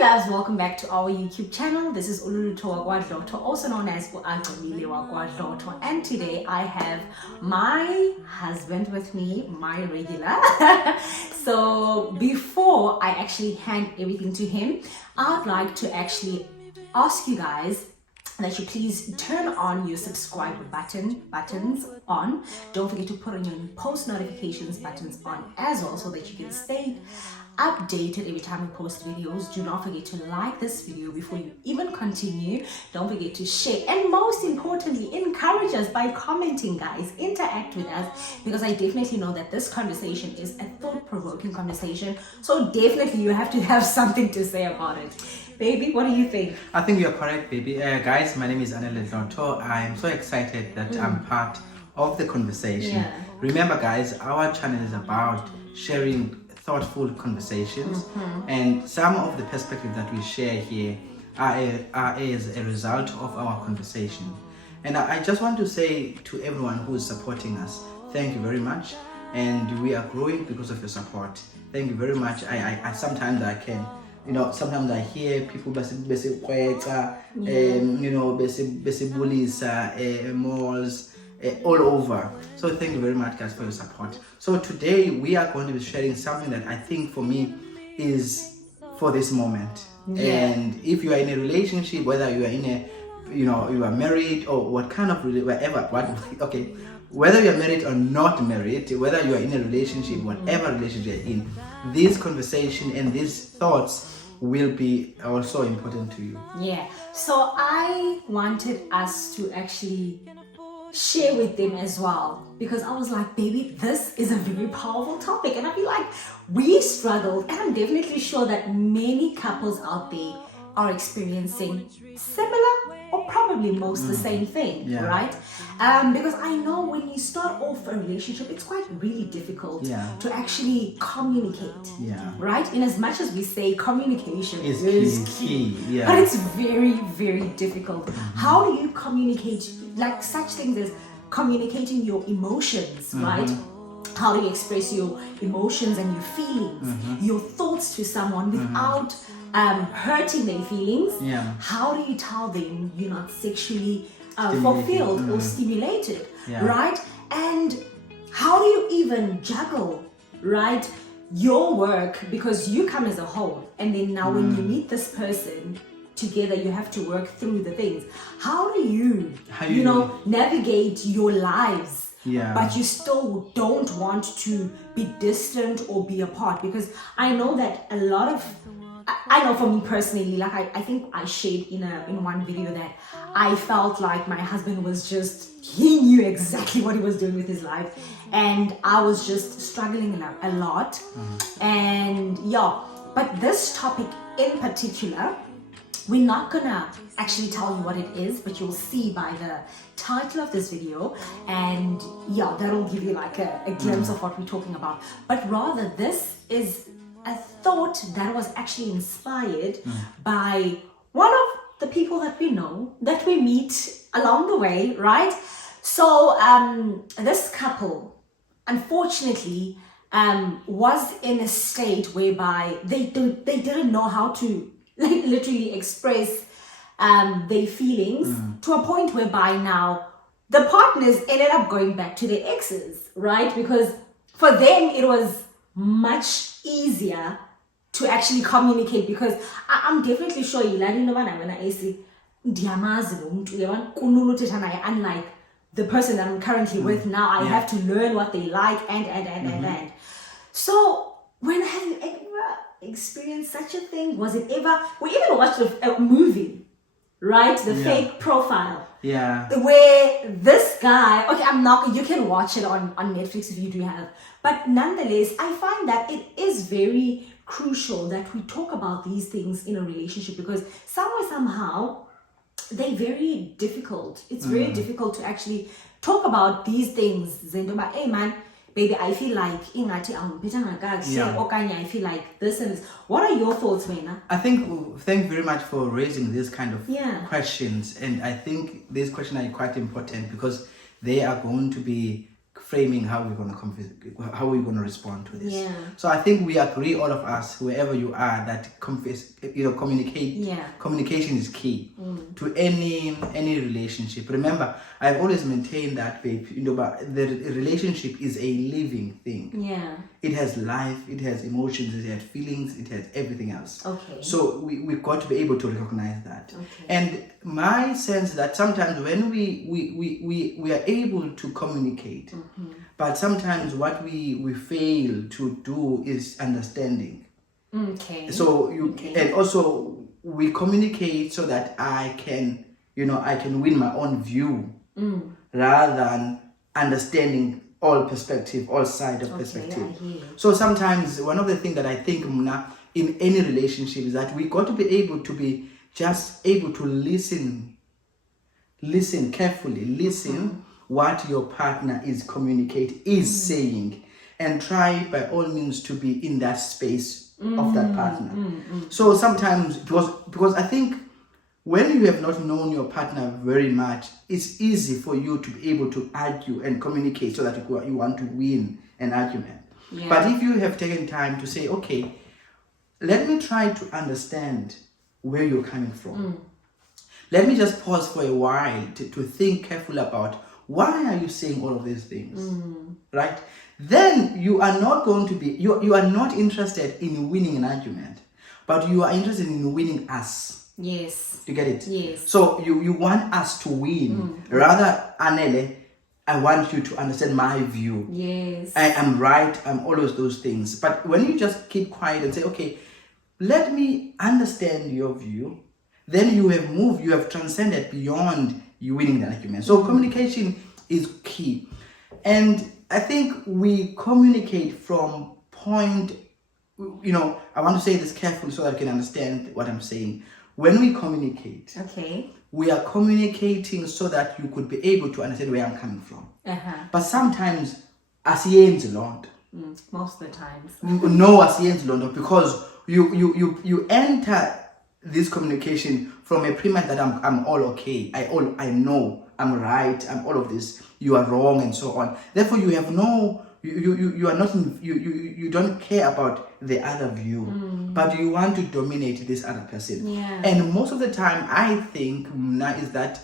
Loves, welcome back to our YouTube channel. This is Dloto, also known as Dloto, and today I have my husband with me, my regular. So before I actually hand everything to him, I'd like to actually ask you guys that you please turn on your subscribe buttons on. Don't forget to put on your post notifications buttons on as well, so that you can stay updated every time we post videos. Do not forget to like this video before you even continue. Don't forget to share, and most importantly, encourage us by commenting, guys. Interact with us, because I definitely know that this conversation is a thought-provoking conversation, so definitely you have to have something to say about it. Baby, what do you think? I think you're correct, baby. Guys, my name is Dloto. I'm so excited that I'm part of the conversation. Yeah. Remember, guys, our channel is about sharing thoughtful conversations, and some of the perspectives that we share here are as a result of our conversation. And I just want to say to everyone who is supporting us, thank you very much, and we are growing because of your support. Thank you very much. I sometimes I can, sometimes I hear people bese bullies malls all over. So thank you very much, guys, for your support. So today we are going to be sharing something that I think for me is for this moment. And if you are in a relationship, whether you are in a you are married or what kind of whether you are married or not married, whether you are in a relationship, whatever relationship you're in, this conversation and these thoughts will be also important to you. So I wanted us to actually share with them as well, because I was like, baby, this is a very powerful topic, and I feel like we struggled, and I'm definitely sure that many couples out there are experiencing similar or probably most the same thing, right? Because I know when you start off a relationship, it's quite really difficult to actually communicate, right? In as much as we say communication is key. But it's very, very difficult. How do you communicate, like such things as communicating your emotions, right? How do you express your emotions and your feelings, your thoughts to someone without hurting their feelings? How do you tell them you're not sexually fulfilled or stimulated, right? And how do you even juggle, right, your work, because you come as a whole, and then now when you meet this person together, you have to work through the things. How do you navigate your lives? But you still don't want to be distant or be apart, because I know that a lot of, I know for me personally, like I think I shared in one video that I felt like my husband was he knew exactly what he was doing with his life, and I was just struggling a lot. And but this topic in particular, we're not gonna actually tell you what it is, but you'll see by the title of this video, and that'll give you like a glimpse of what we're talking about. But rather, this is a thought that was actually inspired by one of the people that we know, that we meet along the way, right? So this couple, unfortunately, was in a state whereby they didn't know how to literally express their feelings, to a point whereby now the partners ended up going back to their exes, right? Because for them it was much easier to actually communicate, because I'm definitely sure unlike the person that I'm currently with now, I have to learn what they like and. So when have you ever experienced such a thing? Was it ever, we even watched a movie, right? The Fake Profile. Where this guy, you can watch it on Netflix if you do have, but nonetheless, I find that it is very crucial that we talk about these things in a relationship, because somehow they're very difficult. It's very difficult to actually talk about these things. Zendoma, hey man, baby, I feel like I feel like this and this. What are your thoughts, Mena? Thank you very much for raising this kind of questions, and I think these questions are quite important, because they are going to be framing how we're going to respond to this. Yeah. So I think we agree, all of us, whoever you are, that communication is key to any relationship. Remember, I've always maintained that, babe, but the relationship is a living thing. Yeah. It has life, it has emotions, it has feelings, it has everything else. Okay. So we've got to be able to recognize that. Okay. And my sense that sometimes when we are able to communicate, but sometimes what we fail to do is understanding. Okay. So and also we communicate so that I can win my own view rather than understanding all perspective, all side of perspective. I hear you. So sometimes one of the things that I think, Muna, in any relationship is that we got to be able to be just able to listen carefully, what your partner is saying, and try by all means to be in that space of that partner. So sometimes, because I think when you have not known your partner very much, it's easy for you to be able to argue and communicate so that you want to win an argument. Yeah. But if you have taken time to say, okay, let me try to understand where you're coming from. Let me just pause for a while to think carefully about why are you saying all of these things, right? Then you are not going to be, you are not interested in winning an argument, but you are interested in winning us. Yes. You get it? Yes. So you want us to win. Rather, Anele, I want you to understand my view. Yes. I am right, I'm always those things. But when you just keep quiet and say, okay, let me understand your view, then you have transcended beyond you winning the argument. So communication is key. And I think we communicate from point, I want to say this carefully so that you can understand what I'm saying. When we communicate, we are communicating so that you could be able to understand where I'm coming from. But sometimes, asiyenzi lonto. Most of the times. No, asiyenzi lonto, because you enter this communication from a premise that I'm all okay. I know I'm right. I'm all of this. You are wrong, and so on. Therefore, you have no. You are not. You don't care about the other view, but you want to dominate this other person. Yeah. And most of the time, I think is that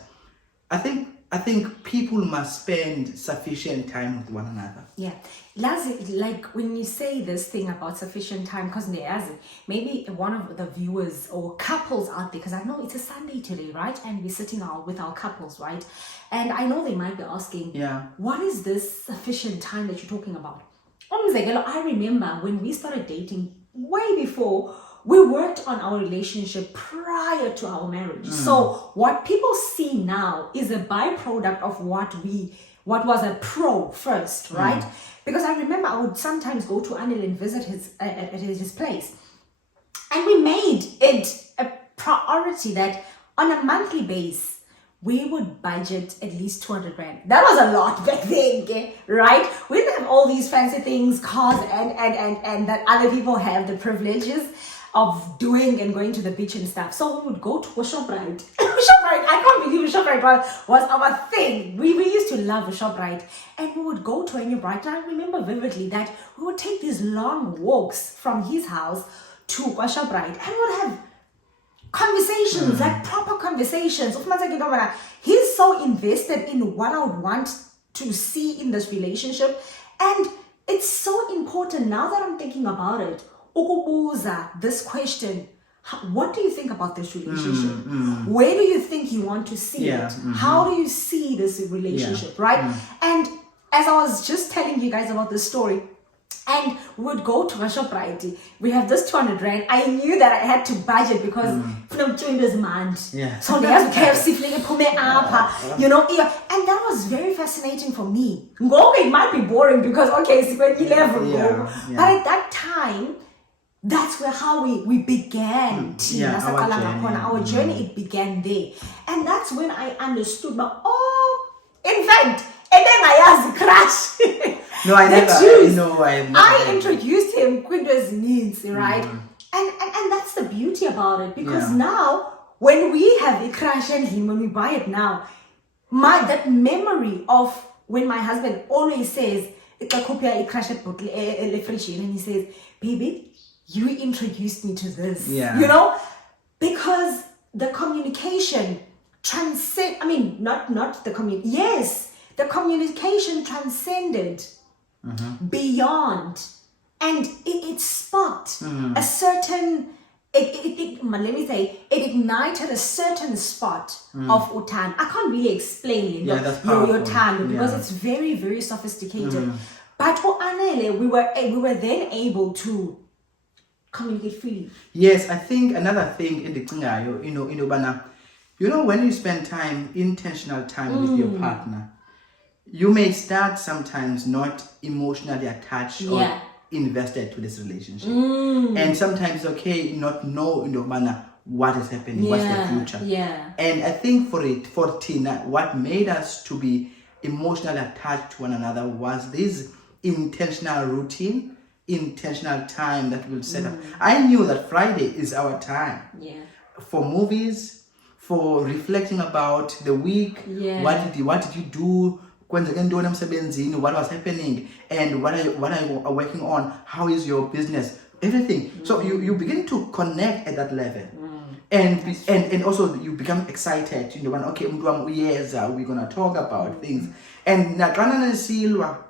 I think people must spend sufficient time with one another. Yeah. Like when you say this thing about sufficient time, because maybe one of the viewers or couples out there, because I know it's a Sunday today, right? And we're sitting out with our couples, right? And I know they might be asking, what is this sufficient time that you're talking about? I remember when we started dating way before, we worked on our relationship prior to our marriage. So what people see now is a byproduct of what was a pro first, right? Because I remember I would sometimes go to Anil and visit at his place. And we made it a priority that on a monthly basis, we would budget at least 200 rand. That was a lot back then, okay? Right? We didn't have all these fancy things, cars, and that other people have the privileges of doing and going to the beach and stuff. So we would go to a ShopRite. I can't believe ShopRite was our thing. We used to love a ShopRite. And we would go to any bright. And I remember vividly that we would take these long walks from his house to a ShopRite. And we would have conversations, like proper conversations. He's so invested in what I would want to see in this relationship. And it's so important now that I'm thinking about it. This question, what do you think about this relationship? Where do you think you want to see it? How do you see this relationship, right? And as I was just telling you guys about this story, and we would go to a shop, right? We have this 200 rand. I knew that I had to budget because so there's KFC and that was very fascinating for me. It might be boring because it's when you level, but at that time, that's how we began our journey. It began there, and that's when I understood. In fact, and then I asked the crush. No, I never. I introduced him Quintus needs, right? And that's the beauty about it, because now when we have a crush on him, when we buy it now, that memory of when my husband always says, bottle, and he says, baby, you introduced me to this. Yeah. You know? Because the communication transcend, I mean, not the yes, the communication transcended beyond, and it sparked a certain, let me say, it ignited a certain spot of utan. I can't really explain your utan because it's very, very sophisticated. But for Anele, we were then able to communicate freely. Yes, I think another thing in the Kingayo, when you spend intentional time with your partner, you may start sometimes not emotionally attached or invested to this relationship. And sometimes it's okay not know what is happening, what's the future. Yeah. And I think for Tina, what made us to be emotionally attached to one another was this intentional routine, intentional time that we'll set up. I knew that Friday is our time for movies, for reflecting about the week. What did you do? What was happening, and what are you working on? How is your business? Everything. So you begin to connect at that level, and also you become excited. Okay, we're gonna talk about things. And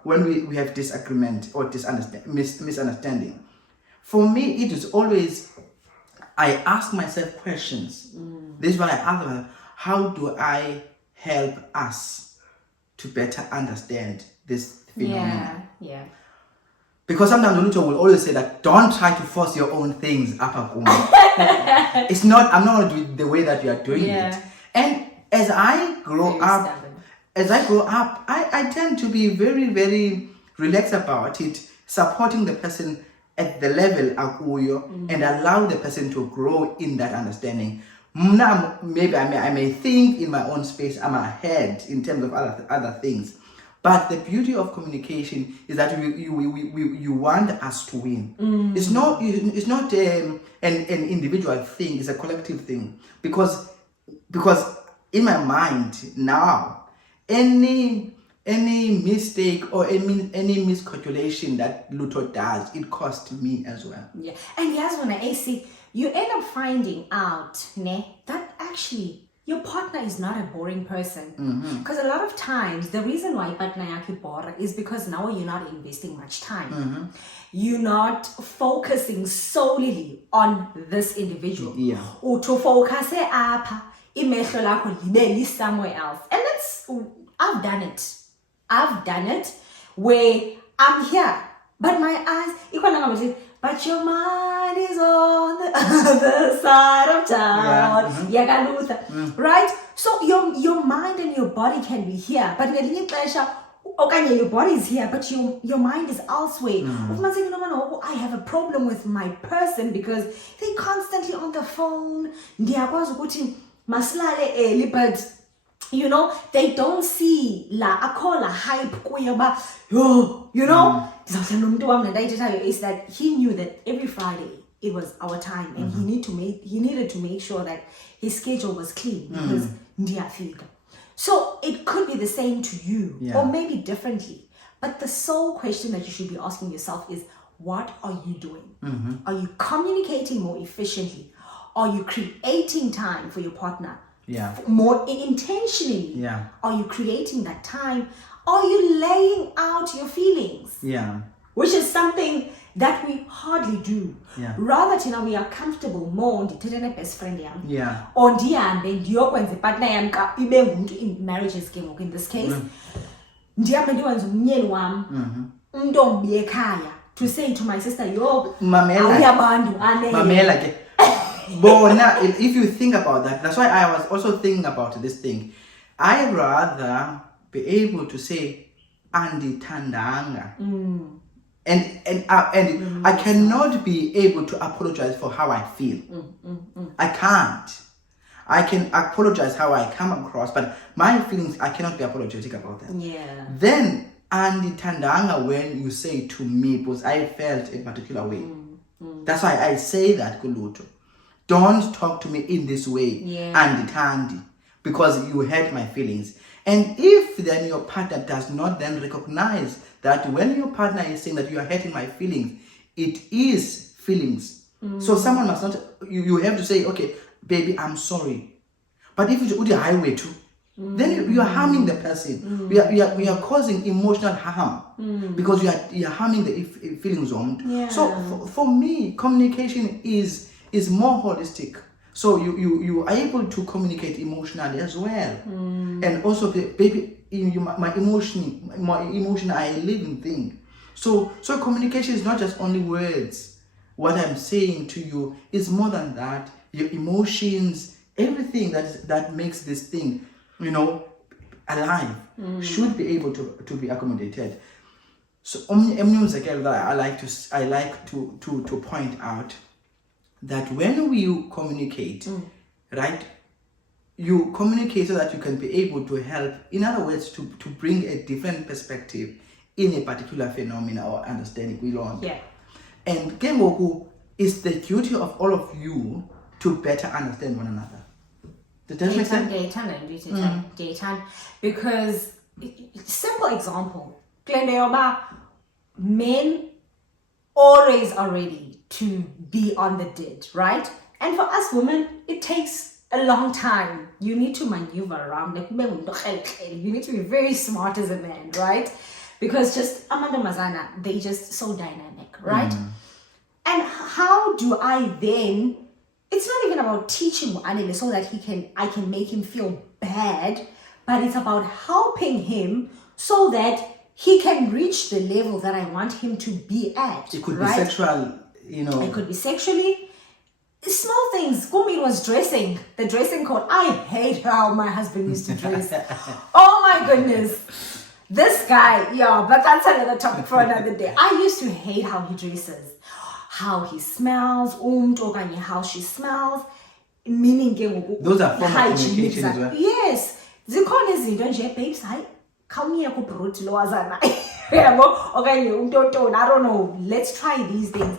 when we have disagreement or misunderstanding, for me it is always, I ask myself questions. This is what I ask myself: how do I help us to better understand this phenomenon? Yeah. Because sometimes Dloto will always say that don't try to force your own things up. I'm not going to do it the way that you are doing it. And as I grow up, I tend to be very, very relaxed about it, supporting the person at the level akuyo, and allow the person to grow in that understanding. Now, maybe I may think in my own space I'm ahead in terms of other things, but the beauty of communication is that you want us to win. It's not an individual thing; it's a collective thing. Because in my mind now, any mistake or any miscalculation that Dloto does, it costs me as well. Yeah, and yes, when I see, you end up finding out that actually your partner is not a boring person. Because a lot of times the reason why partner yaki boring is because now you're not investing much time. You're not focusing solely on this individual. Or to focus up somewhere else. And that's, I've done it where I'm here, but my eyes, but your mind is on the other side of town. Right? So your mind and your body can be here, but your body is here, but your mind is elsewhere. I have a problem with my person because they're constantly on the phone. But they don't see I call a hype is that he knew that every Friday it was our time, and he needed to make sure that his schedule was clean because so it could be the same to you or maybe differently, but the sole question that you should be asking yourself is, what are you doing? Are you communicating more efficiently? Are you creating time for your partner more intentionally? Are you creating that time? Are you laying out your feelings? Which is something that we hardly do. Rather, we are comfortable more on the best friend on the partner in marriages in this case. To say to my sister, Mamela. But now, if you think about that, that's why I was also thinking about this thing. I'd rather be able to say Andi Tandanga. And I cannot be able to apologize for how I feel. I can't. I can apologize how I come across, but my feelings, I cannot be apologetic about that. Then Andi Tandanga, when you say to me, because I felt a particular way. That's why I say that, Dloto. Don't talk to me in this way, Andi Tandi. because you hurt my feelings. And if then your partner does not then recognize that when your partner is saying that you are hurting my feelings, it is feelings. So someone must not, you have to say, okay, baby, I'm sorry. But if you do the highway too, then you are harming the person. We are causing emotional harm because you are harming the feelings. Yeah. So for me, communication is more holistic. So you are able to communicate emotionally as well, and also, baby, my emotion are a living thing. So communication is not just only words. What I'm saying to you is more than that. Your emotions, everything that makes this thing, alive, should be able to be accommodated. So I like to point out that when we communicate, right, you communicate so that you can be able to help, in other words, to bring a different perspective in a particular phenomena or understanding. Yeah. And Kengoku is the duty of all of you to better understand one another. Does that make sense? Because, simple example, men always are ready to be on the did, right? And for us women, it takes a long time. You need to maneuver around. You need to be very smart as a man, right? Because just Amanda Mazana, they just so dynamic, right? And how do I then, it's not even about teaching Anile so that I can make him feel bad, but it's about helping him so that he can reach the level that I want him to be at. It could right? be sexual, It could be sexually. Small things. Gumi was dressing. The dressing code. I hate how my husband used to dress. Oh my goodness. This guy, but that's another topic for another day. I used to hate how he dresses. How he smells, how she smells. Meaning, those are form of communication as well. Yes. Zikhona izinto nje, babes, hayi, khawumiye kubhuti lo wazana. Okanye umntu, I don't know. Let's try these things.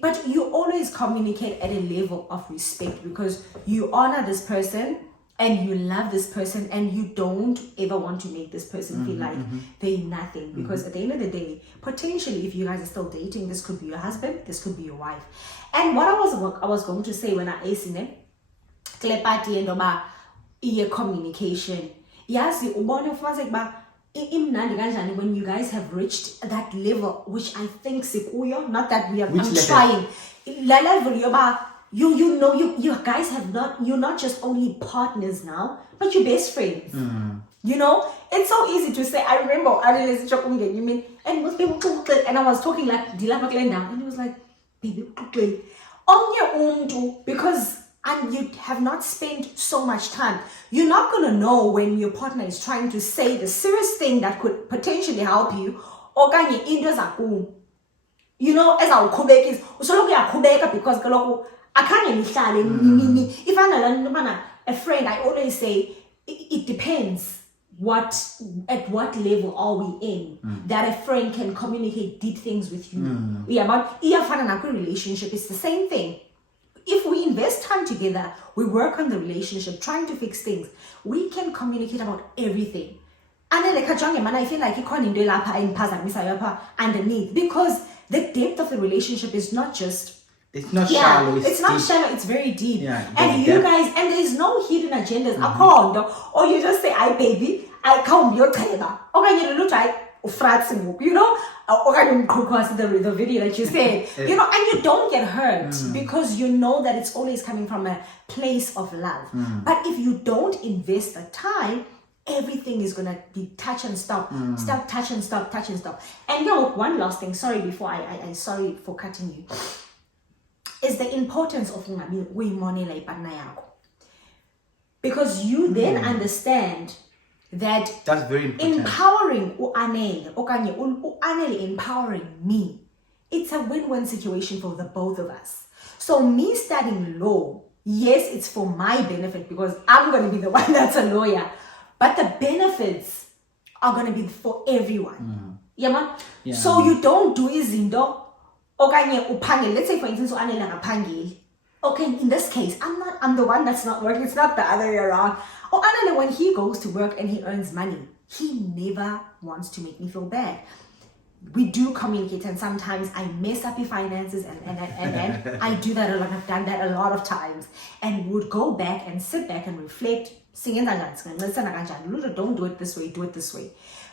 But you always communicate at a level of respect because you honor this person and you love this person and you don't ever want to make this person feel like they're nothing. Because at the end of the day, potentially, if you guys are still dating, this could be your husband, this could be your wife. And what I was going to say when I asked him, Klepati and Oba, communication. Yes, you when you guys have reached that level, which I think sikuyo, not that we are trying. La level you guys have not, you're not just only partners now, but you're best friends. It's so easy to say. I remember you mean, and most people and I was talking like Dilapa Glenda, and he was like, baby, because and you have not spent so much time. You're not going to know when your partner is trying to say the serious thing that could potentially help you. As our kubek is, because I can't if I'm a friend, I always say, it depends at what level are we in that a friend can communicate deep things with you. Yeah, but relationship is the same thing. If we invest time together, we work on the relationship, trying to fix things, we can communicate about everything. And then I feel like you can't underneath because the depth of the relationship is not just shallow. It's not shallow, it's very deep. Yeah, and you guys, and there's no hidden agendas. Or you just say, "I baby, I come your table." Okay, you look like the video that you said, and you don't get hurt because you know that it's always coming from a place of love. But if you don't invest the time, everything is gonna be touch and stop, touch and stop. And one last thing, sorry before I sorry for cutting you, is the importance of because you then understand that that's very important. Empowering empowering me, it's a win-win situation for the both of us. So me studying law, yes, it's for my benefit because I'm going to be the one that's a lawyer, but the benefits are going to be for everyone. Yeah. So you don't do izinto okanye uphangele. Let's say for instance okay, in this case, I'm not I'm the one that's not working. It's not the other way around. Or Anale, when he goes to work and he earns money, he never wants to make me feel bad. We do communicate, and sometimes I mess up your finances, and I do that a lot. I've done that a lot of times, and would go back and sit back and reflect. Don't do it this way, do it this way.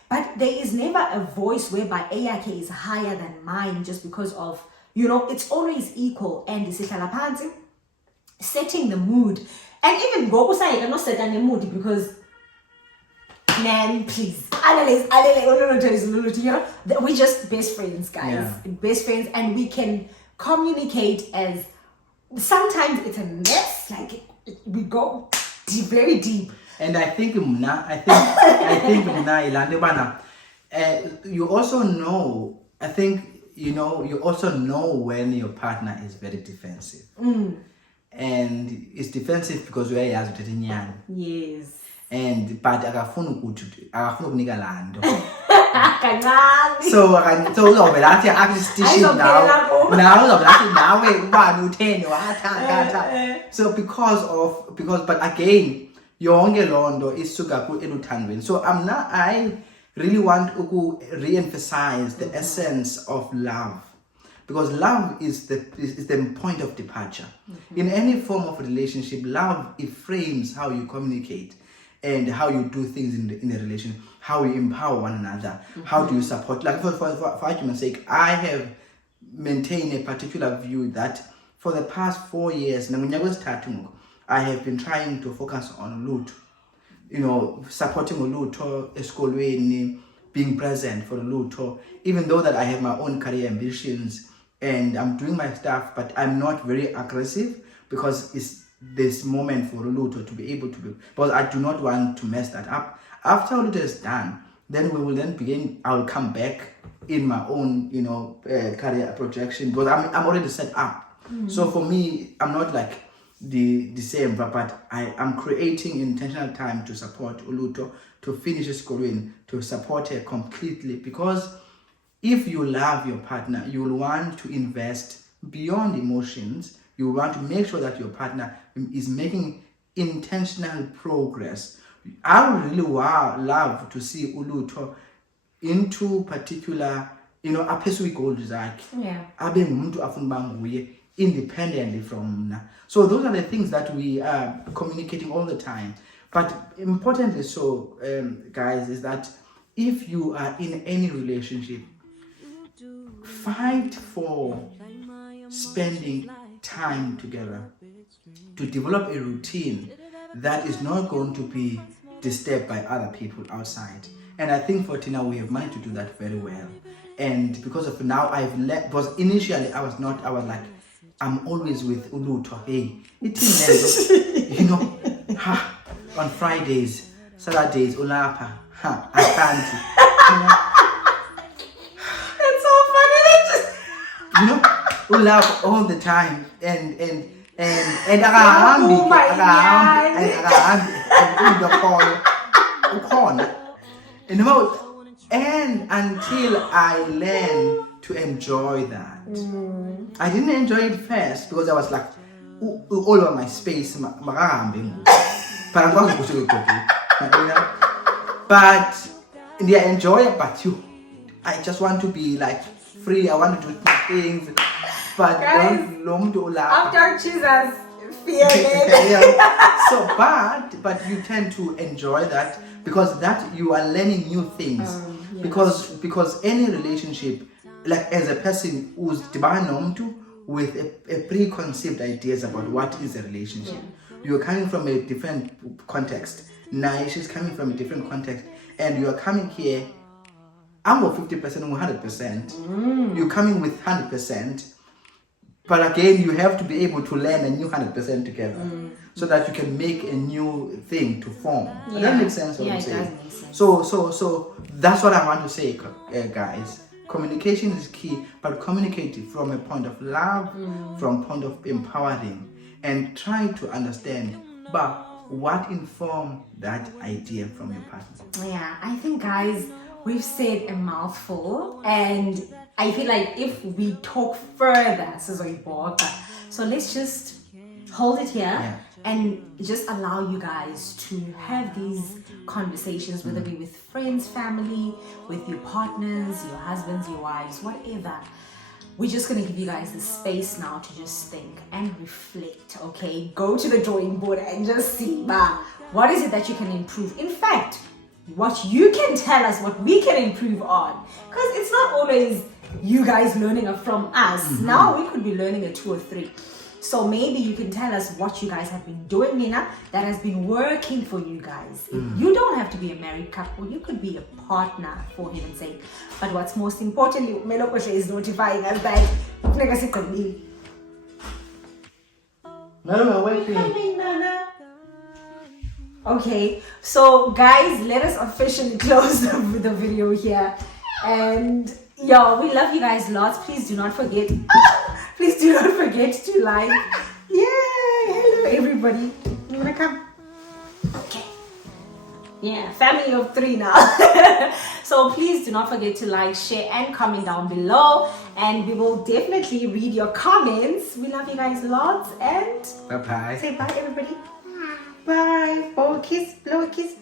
But there is never a voice whereby AIK is higher than mine just because of, it's always equal. And setting the mood. And even go I cannot set the mood because man, please. We're just best friends, guys. Yeah. Best friends, and we can communicate as sometimes it's a mess, like we go deep, very deep. And I think you also know, you also know when your partner is very defensive. And it's defensive because we are Yes. and but akafuna ukunika lando. Kancane. So uzovela athi akusitishi now uzovela athi nawe ubani utheni wathatha. So but again yonke lonto isuka ku eluthandweni. So I really want to re-emphasize the essence of love, because love is the point of departure. In any form of relationship, love, it frames how you communicate and how you do things in a relationship, how you empower one another, how do you support. Like for argument's sake, I have maintained a particular view that for the past 4 years, I have been trying to focus on Dloto, supporting Dloto, eskolweni, being present for Dloto, even though that I have my own career ambitions and I'm doing my stuff, but I'm not very aggressive because it's this moment for Dloto to be able to be, because I do not want to mess that up. After Dloto is done, then we will then begin. I will come back in my own, career projection, because I'm already set up. So for me, I'm not like the same, but I am creating intentional time to support Dloto, to finish school, to support her completely, because if you love your partner, you will want to invest beyond emotions. You want to make sure that your partner is making intentional progress. I would really love to see Dloto into particular, a personal goals like independently from now. So those are the things that we are communicating all the time. But importantly so, guys, is that if you are in any relationship, fight for spending time together to develop a routine that is not going to be disturbed by other people outside. And I think for Tina, we have managed to do that very well. And because of now, because initially I was like, I'm always with Dloto. Hey, it's on Fridays, Saturdays, Ulapa, I can't. We laugh all the time and until I learned to enjoy that. I didn't enjoy it first because I was like all over my space, but I enjoy it, but I just want to be like free. I want to do things, but don't after Jesus feeling. So but you tend to enjoy that because that you are learning new things. Yes. Because any relationship, like as a person who's with a preconceived ideas about what is a relationship, you're coming from a different context. She's coming from a different context, and you are coming here. I'm 50%, 100%. You're coming with 100%. But again, you have to be able to learn a new 100% together so that you can make a new thing to form. Yeah. That makes sense what I'm saying? Does make sense. So that's what I want to say, guys. Communication is key, but communicate from a point of love, from a point of empowering, and try to understand what informed that idea from your partner. Yeah, I think, guys, we've said a mouthful, and I feel like if we talk further, so let's just hold it here Yeah. and just allow you guys to have these conversations, whether it be with friends, family, with your partners, your husbands, your wives, whatever. We're just going to give you guys the space now to just think and reflect, okay? Go to the drawing board and just see, what is it that you can improve? In fact, what you can tell us, what we can improve on. Because it's not always you guys learning from us. Now we could be learning a 2 or 3. So maybe you can tell us what you guys have been doing, Nina, that has been working for you guys. You don't have to be a married couple. You could be a partner, for heaven's sake. But what's most importantly, Melokoshe is notifying us that No, wait. Coming, Nana. Okay, so guys, let us officially close the video here. And yeah, we love you guys lots. Please do not forget. Please do not forget to like. Yay! Hello, everybody. You wanna come? Okay. Yeah, family of 3 now. So please do not forget to like, share, and comment down below. And we will definitely read your comments. We love you guys lots. And Bye-bye. say bye, everybody. Bye. Blow a kiss. Blow a kiss.